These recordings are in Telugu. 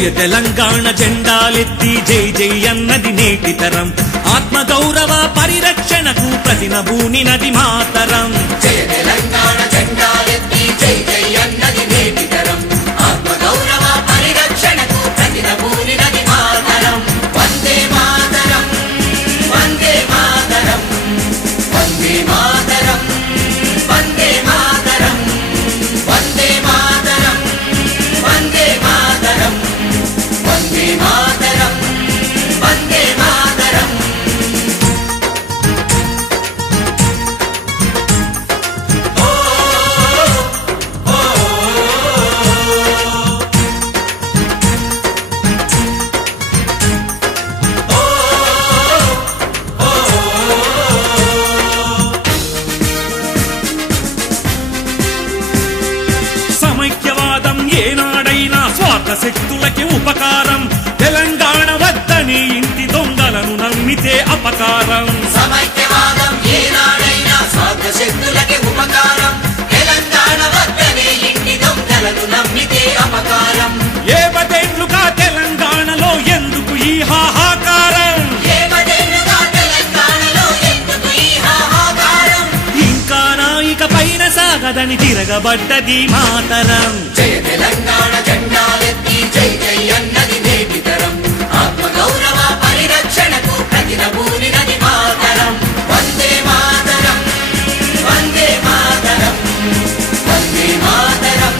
జయ తెలంగాణ జెండాలెత్తి జై జై అన్నది నేటి తరం ఆత్మ గౌరవ పరిరక్షణకు ప్రతినబూనినది మాతరం జయ తెలంగాణ జెండాలెత్తి జై జై అన్నది నేటి తరం ఆత్మ గౌరవ పరిరక్షణకు ప్రతినబూనినది మాతరం వందే మాతరం వందే మాతరం వందే మాతరం వందే మాతరం వందే మాతరం వందే మాతరం వందే మాతరం వందే మాతరం సమైక్యవాదం ఏనాడైనా స్వార్థ శక్తులకి ఉపకారం తెలంగాణ వద్దని ఇంటి దొంగలను నమ్మితే అపకారం సమైక్యవాదం ఏనాడైనా స్వార్థ శక్తులకి ఉపకారం తెలంగాణ వద్దనే ఇంటి దొంగలను నమ్మితే అపకారం ఏబదేండ్లుగా తెలంగాణలో ఎందుకు ఈ హాహాకారం ఏమదేనుగా తెలంగాణలో ఎందుకు ఈ హాహాకారం ఇంకా నాయిక పైన సాగదని తిరగబడ్డది మాతరం జయ తెలంగాణ జెండాలెత్తి జై జై అన్నది నేటి తరం ఆత్మ గౌరవ పరిరక్షణకు ప్రతినబూనినది మాతరం వందే మాతరం వందే మాతరం వందే మాతరం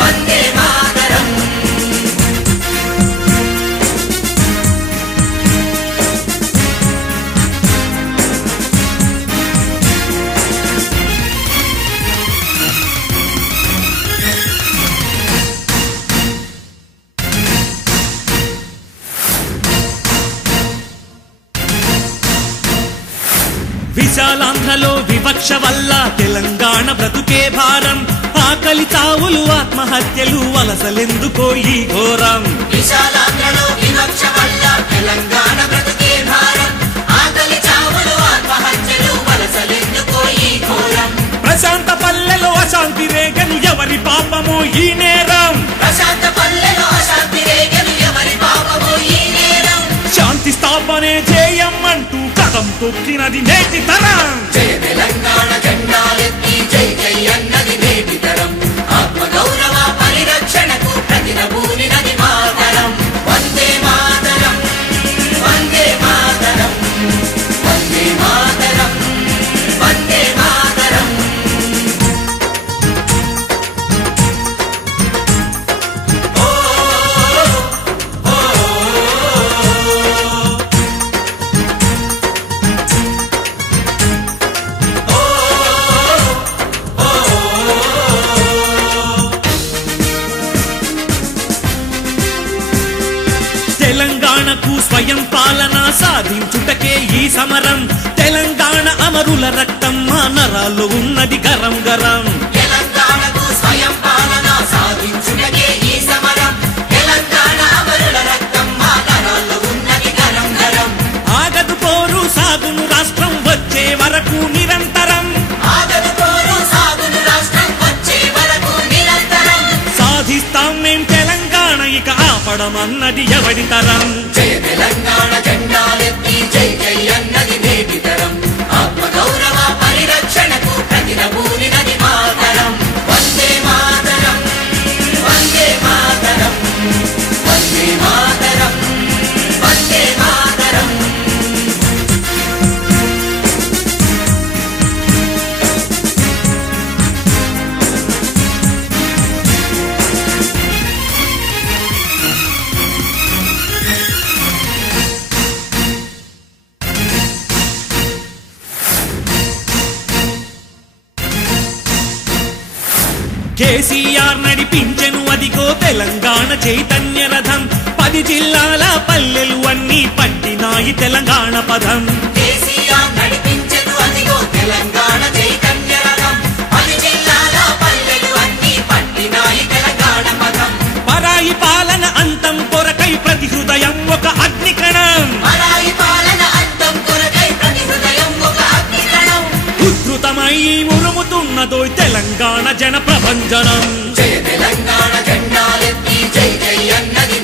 వందే మాతరం విశాలాంధ్రలో వివక్ష వల్ల తెలంగాణ బ్రతుకే భారం ఆకలి చావులు ఆత్మహత్యలు వలసలెందుకో ఈ ఘోరం విశాలాంధ్రలో వివక్ష వల్ల తెలంగాణ బ్రతుకే భారం ఆకలి చావులు ఆత్మహత్యలు వలసలెందుకో ఈ ఘోరం ప్రశాంత పల్లెలో అశాంతి రేగను ఎవరి పాపమో ఈ నేరం ప్రశాంత పల్లెలో అశాంతి రేగను ఎవరి పాపమో ఈ నేరం శాంతి స్థాపనే చేయమంటూ కథం తొక్కినది నేటి తరం జయ తెలంగాణ జెండాలెత్తి జై జై అన్నది నేటి తరం ఆత్మ గౌరవ పరిరక్షణకు ప్రతినబూనినది మాతరం వందే మాతరం వందే మాతరం వందే మాతరం వందే మాతరం తెలంగాణకు స్వయం పాలన సాధించుటకే ఈ సమరం తెలంగాణ అమరుల రక్తం మా నరాల్లో ఉన్నది గరం గరం తెలంగాణకు స్వయం పాలన సాధించుటకే ఈ సమరం తెలంగాణ అమరుల రక్తం మా నరాల్లో ఉన్నది గరం గరం ఆగదు పోరు సాగును రాష్ట్రం వచ్చే వరకు నిరంతరం ఆగదు పోరు సాగును రాష్ట్రం వచ్చే వరకు నిరంతరం సాధిస్తాం మేం తెలంగాణ ఇక ఆపడమన్నది ఎవరి తరం జయ తెలంగాణ జెండాలెత్తి జై జై అన్నది నేటి తరం ఆత్మ గౌరవ పరిరక్షణకు ప్రతినబూనినది మాతరం వందే మాతరం వందే మాతరం వందే మాతరం వందే మాతరం కేసీఆర్ నడిపించెను అదిగో తెలంగాణ చైతన్య రథం 10 జిల్లాల పల్లెలు అన్ని పట్టినాయి తెలంగాణ పదం కేసీఆర్ నడిపించెను అదిగో తెలంగాణ చైతన్య రథం 10 జిల్లాల పల్లెలు అన్ని పట్టినాయి తెలంగాణ పదం పరాయి పాలన అంతం కొరకై ప్రతి హృదయం ఒక అగ్నికణం పరాయి పాలన అంతం కొరకై ప్రతి హృదయం ఒక అగ్నికణం ఉద్ధృతమై ఉరుముతున్నదోయ్ తెలంగాణ జన ప్రభంజనం జయ తెలంగాణ జెండాలెత్తి జై జై అన్నది